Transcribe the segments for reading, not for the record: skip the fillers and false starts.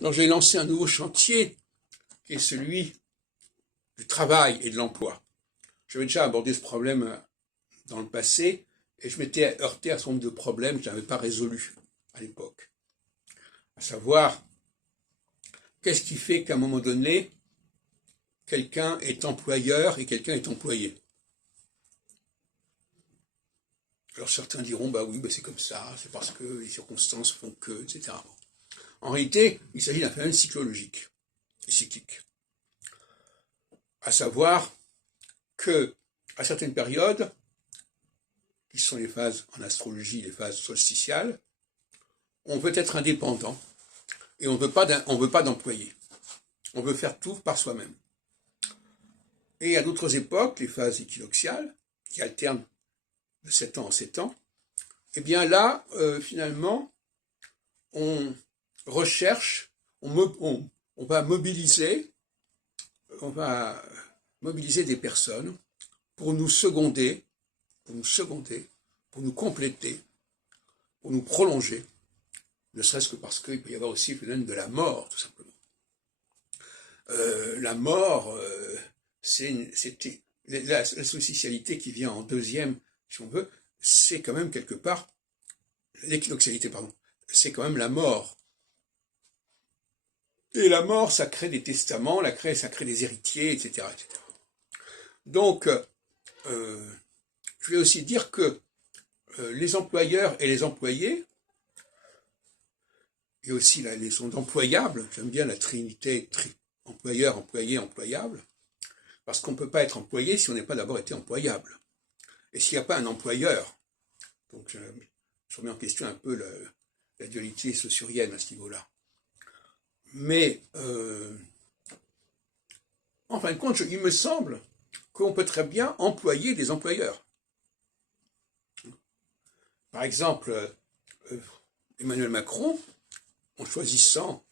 Donc j'ai lancé un nouveau chantier qui est celui du travail et de l'emploi. J'avais déjà abordé ce problème dans le passé et je m'étais heurté à un certain nombre de problèmes que je n'avais pas résolus à l'époque. À savoir, qu'est-ce qui fait qu'à un moment donné, quelqu'un est employeur et quelqu'un est employé? Alors certains diront, bah oui, bah c'est comme ça, c'est parce que les circonstances font que, etc. En réalité, il s'agit d'un phénomène psychologique et cyclique. À savoir que, à certaines périodes, qui sont les phases en astrologie, les phases solsticiales, on veut être indépendant et on ne veut pas d'employé. On veut faire tout par soi-même. Et à d'autres époques, les phases équinoxiales, qui alternent de 7 ans en 7 ans, eh bien là, finalement, on recherche, on va mobiliser des personnes pour nous seconder, pour nous compléter, pour nous prolonger, ne serait-ce que parce qu'il peut y avoir aussi le phénomène de la mort, tout simplement. La mort, c'était la socialité qui vient en deuxième, si on veut, c'est quand même quelque part, l'équinoxialité, pardon, c'est quand même la mort. Et la mort, ça crée des testaments, ça crée des héritiers, etc. etc. Donc, je vais aussi dire que les employeurs et les employés, et aussi la leçon d'employable, j'aime bien la trinité, employeur, employé, employable, parce qu'on ne peut pas être employé si on n'est pas d'abord été employable. Et s'il n'y a pas un employeur, donc je remets en question un peu la dualité saussurienne à ce niveau-là. Mais, en fin de compte, il me semble qu'on peut très bien employer des employeurs. Par exemple, Emmanuel Macron, en choisissant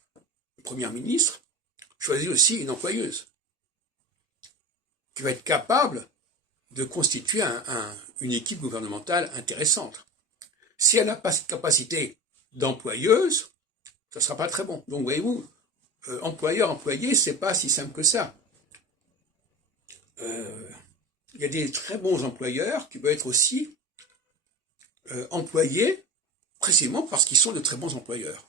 Premier ministre, choisit aussi une employeuse qui va être capable de constituer une équipe gouvernementale intéressante. Si elle n'a pas cette capacité d'employeuse, ça ne sera pas très bon. Donc, voyez-vous, employeur-employé, c'est pas si simple que ça. Il y a des très bons employeurs qui peuvent être aussi employés précisément parce qu'ils sont de très bons employeurs.